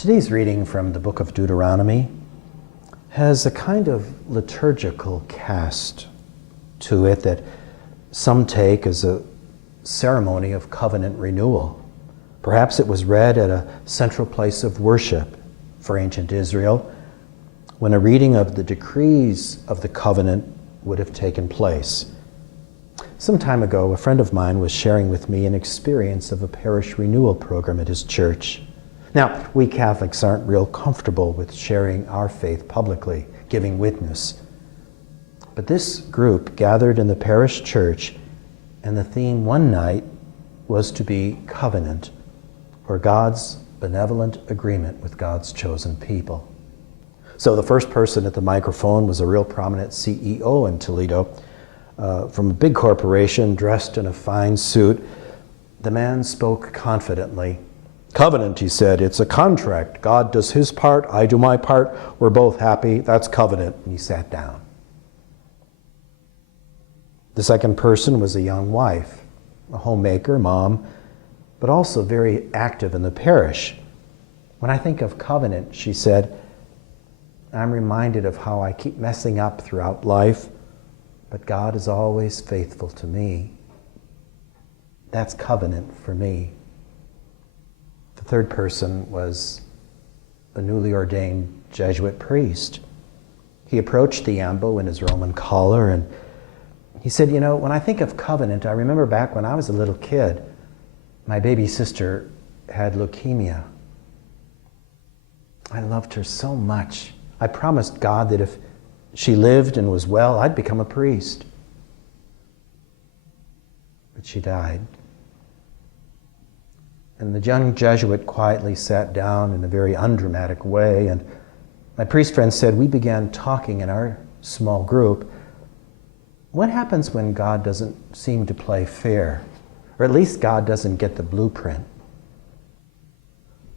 Today's reading from the book of Deuteronomy has a kind of liturgical cast to it that some take as a ceremony of covenant renewal. Perhaps it was read at a central place of worship for ancient Israel when a reading of the decrees of the covenant would have taken place. Some time ago, a friend of mine was sharing with me an experience of a parish renewal program at his church. Now, we Catholics aren't real comfortable with sharing our faith publicly, giving witness. But this group gathered in the parish church, and the theme one night was to be covenant, or God's benevolent agreement with God's chosen people. So the first person at the microphone was a real prominent CEO in Toledo, from a big corporation, dressed in a fine suit. The man spoke confidently. Covenant, he said, it's a contract. God does his part, I do my part, we're both happy, that's covenant. And he sat down. The second person was a young wife, a homemaker, mom, but also very active in the parish. When I think of covenant, she said, I'm reminded of how I keep messing up throughout life, but God is always faithful to me. That's covenant for me. The third person was a newly ordained Jesuit priest. He approached the ambo in his Roman collar and he said, you know, when I think of covenant, I remember back when I was a little kid, my baby sister had leukemia. I loved her so much. I promised God that if she lived and was well, I'd become a priest. But she died. And the young Jesuit quietly sat down in a very undramatic way, and my priest friend said, we began talking in our small group, what happens when God doesn't seem to play fair? Or at least God doesn't get the blueprint?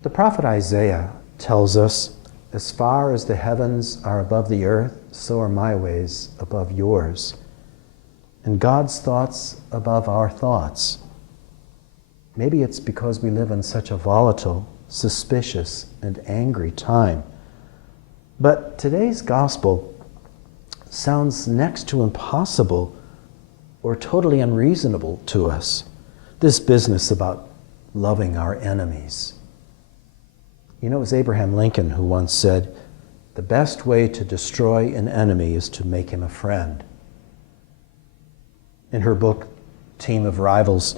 The prophet Isaiah tells us, as far as the heavens are above the earth, so are my ways above yours, and God's thoughts above our thoughts. Maybe it's because we live in such a volatile, suspicious, and angry time. But today's gospel sounds next to impossible or totally unreasonable to us. This business about loving our enemies. You know, it was Abraham Lincoln who once said, the best way to destroy an enemy is to make him a friend. In her book, Team of Rivals,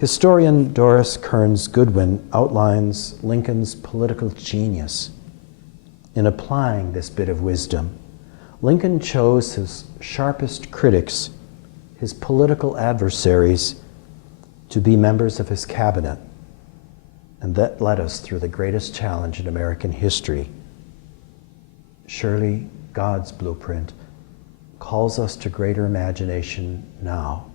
historian Doris Kearns Goodwin outlines Lincoln's political genius. In applying this bit of wisdom, Lincoln chose his sharpest critics, his political adversaries, to be members of his cabinet. And that led us through the greatest challenge in American history. Surely God's blueprint calls us to greater imagination now,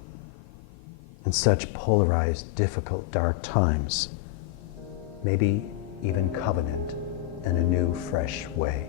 in such polarized, difficult, dark times. Maybe even covenant in a new, fresh way.